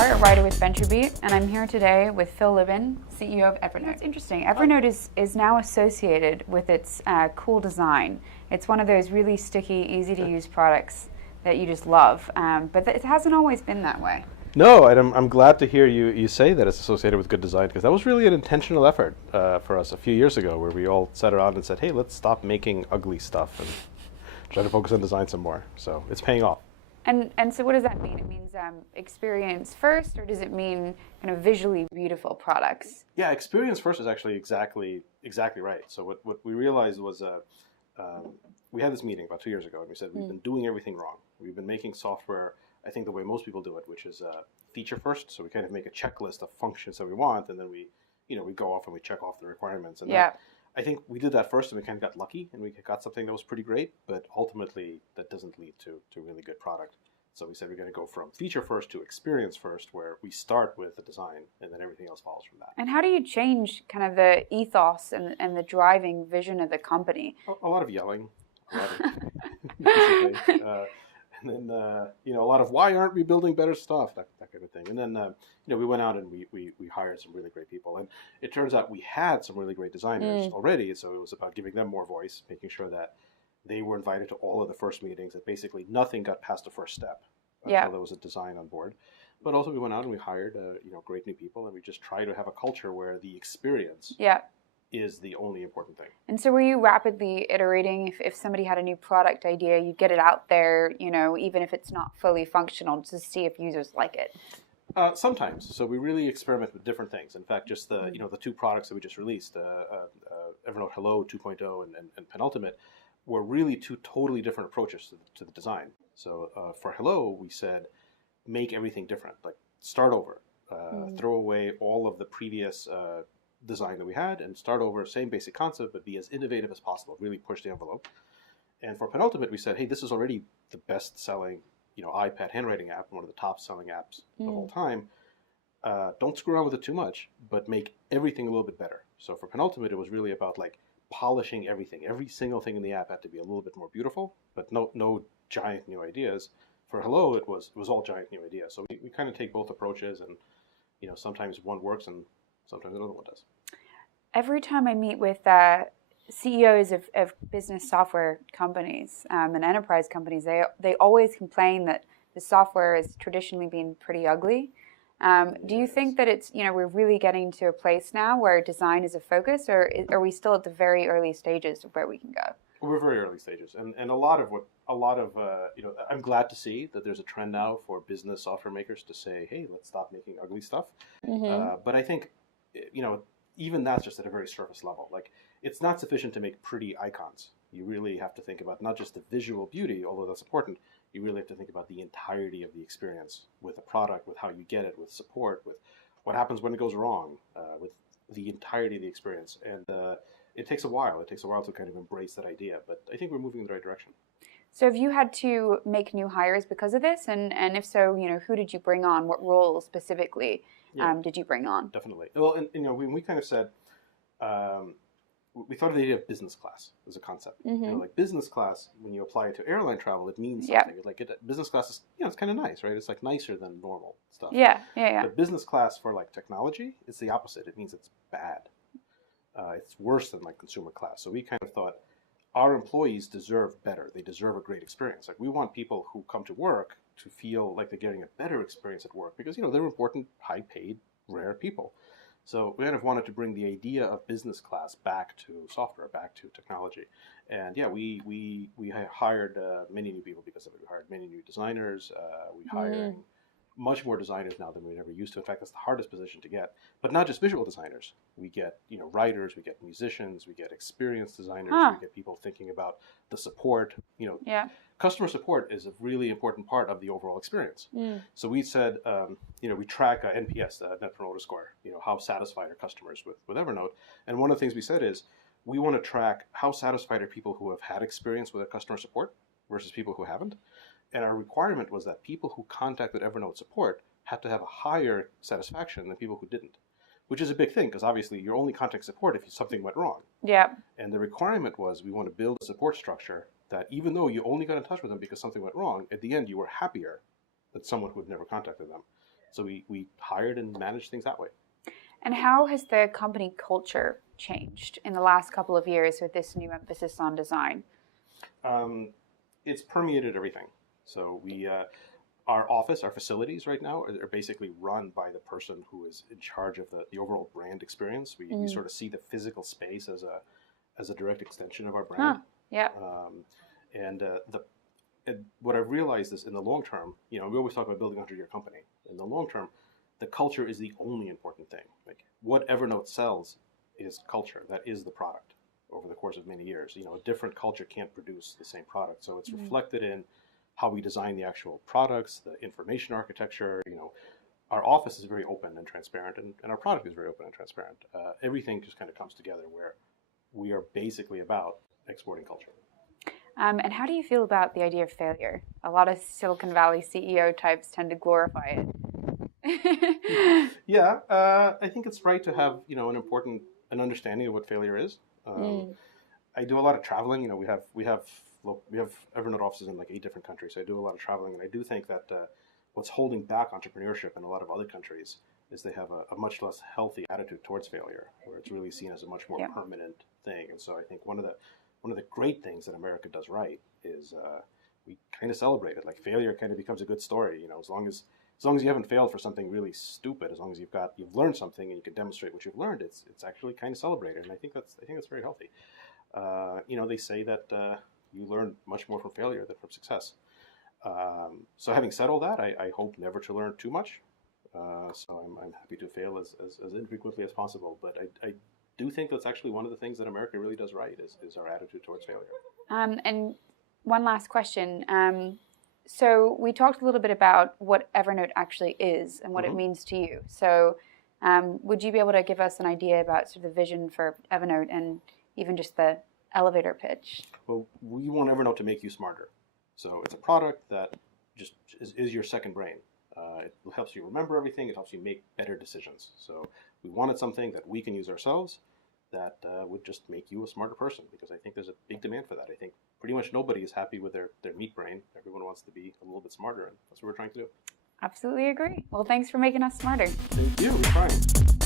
Farr, a writer with VentureBeat, and I'm here today with Phil Libin, CEO of Evernote. It's interesting. Evernote is now associated with its cool design. It's one of those really sticky, easy-to-use products that you just love, but it hasn't always been that way. No, and I'm glad to hear you say that it's associated with good design, because that was really an intentional effort for us a few years ago, where we all sat around and said, hey, let's stop making ugly stuff and try to focus on design some more. So it's paying off. And so what does that mean? It means experience first, or does it mean kind of visually beautiful products? Yeah, experience first is actually exactly right. So what we realized was we had this meeting about 2 years ago, and we said we've been doing everything wrong. We've been making software, I think, the way most people do it, which is feature first. So we kind of make a checklist of functions that we want, and then we go off and we check off the requirements. And yeah. I think we did that first, and we kind of got lucky, and we got something that was pretty great, but ultimately that doesn't lead to a really good product. So we said we're going to go from feature first to experience first, where we start with the design, and then everything else follows from that. And how do you change kind of the ethos and the driving vision of the company? A lot of yelling, basically. And then, a lot of why aren't we building better stuff, that kind of thing. And then, we went out and we hired some really great people. And it turns out we had some really great designers already. So it was about giving them more voice, making sure that they were invited to all of the first meetings, that basically nothing got past the first step until there was a design on board. But also we went out and we hired, great new people, and we just try to have a culture where the experience is the only important thing. And so were you rapidly iterating? If somebody had a new product idea, you get it out there, even if it's not fully functional, to see if users like it? Sometimes. So we really experiment with different things. In fact, just the two products that we just released, Evernote Hello 2.0 and Penultimate, were really two totally different approaches to the design. So for Hello, we said, make everything different. Like, start over. Throw away all of the previous design that we had and start over, same basic concept, but be as innovative as possible, really push the envelope. And for Penultimate, we said, hey, this is already the best-selling iPad handwriting app, one of the top-selling apps of all time. Don't screw around with it too much, but make everything a little bit better. So for Penultimate, it was really about polishing everything. Every single thing in the app had to be a little bit more beautiful, but no giant new ideas. For Hello, it was all giant new ideas. So we kind of take both approaches, and sometimes one works and sometimes another one does. Every time I meet with CEOs of business software companies and enterprise companies, they always complain that the software has traditionally been pretty ugly. Do you think that it's, we're really getting to a place now where design is a focus, or are we still at the very early stages of where we can go? We're very early stages, and a lot of I'm glad to see that there's a trend now for business software makers to say, hey, let's stop making ugly stuff. But I think, even that's just at a very surface level. It's not sufficient to make pretty icons. You really have to think about not just the visual beauty, although that's important. You really have to think about the entirety of the experience with the product, with how you get it, with support, with what happens when it goes wrong, with the entirety of the experience. And it takes a while. It takes a while to kind of embrace that idea, but I think we're moving in the right direction. So have you had to make new hires because of this? And if so, who did you bring on? What roles specifically did you bring on? Definitely. Well, and we kind of said, we thought of the idea of business class as a concept. Business class, when you apply it to airline travel, it means something. Business class is, it's kind of nice, right? It's nicer than normal stuff. Yeah. But business class for technology, it's the opposite. It means it's bad. It's worse than consumer class. So we kind of thought our employees deserve better. They deserve a great experience. We want people who come to work to feel like they're getting a better experience at work, because they're important, high-paid, rare people. So we kind of wanted to bring the idea of business class back to software, back to technology. And we hired many new people because of it. We hired many new designers. We hired much more designers now than we ever used to. In fact, that's the hardest position to get. But not just visual designers. We get writers, we get musicians, we get experienced designers, we get people thinking about the support. Customer support is a really important part of the overall experience. So we said, we track NPS, Net Promoter Score, how satisfied are customers with Evernote. And one of the things we said is, we want to track how satisfied are people who have had experience with our customer support versus people who haven't. And our requirement was that people who contacted Evernote support had to have a higher satisfaction than people who didn't, which is a big thing, because obviously you're only contacting support if something went wrong. Yeah. And the requirement was, we want to build a support structure that even though you only got in touch with them because something went wrong, at the end you were happier than someone who had never contacted them. So we hired and managed things that way. And how has the company culture changed in the last couple of years with this new emphasis on design? It's permeated everything. So our office, our facilities right now are basically run by the person who is in charge of the overall brand experience. We sort of see the physical space as a direct extension of our brand. Huh. Yeah. And what I've realized is in the long term, we always talk about building a 100-year company. In the long term, the culture is the only important thing. Like what Evernote sells is culture. That is the product over the course of many years. A different culture can't produce the same product. So it's reflected in how we design the actual products, the information architecture. Our office is very open and transparent, and our product is very open and transparent. Everything just kind of comes together where we are basically about exporting culture. And how do you feel about the idea of failure? A lot of Silicon Valley CEO types tend to glorify it. Yeah, I think it's right to have an understanding of what failure is. I do a lot of traveling. We have Evernote offices in like 8 different countries. So I do a lot of traveling, and I do think that what's holding back entrepreneurship in a lot of other countries is they have a much less healthy attitude towards failure, where it's really seen as a much more permanent thing. And so I think one of the great things that America does right is we kind of celebrate it. Like failure kind of becomes a good story. As long as you haven't failed for something really stupid, as long as you've learned something and you can demonstrate what you've learned, it's actually kind of celebrated. And I think that's very healthy. They say that you learn much more from failure than from success. So having said all that, I hope never to learn too much. So I'm happy to fail as infrequently as possible. But I do think that's actually one of the things that America really does right is our attitude towards failure. And one last question. So we talked a little bit about what Evernote actually is and what it means to you. So would you be able to give us an idea about sort of the vision for Evernote and even just the elevator pitch? Well, we want Evernote to make you smarter. So it's a product that just is your second brain. It helps you remember everything. It helps you make better decisions. So we wanted something that we can use ourselves that would just make you a smarter person, because I think there's a big demand for that. I think pretty much nobody is happy with their meat brain. Everyone wants to be a little bit smarter, and that's what we're trying to do. Absolutely agree. Well, thanks for making us smarter. Thank you. We're trying.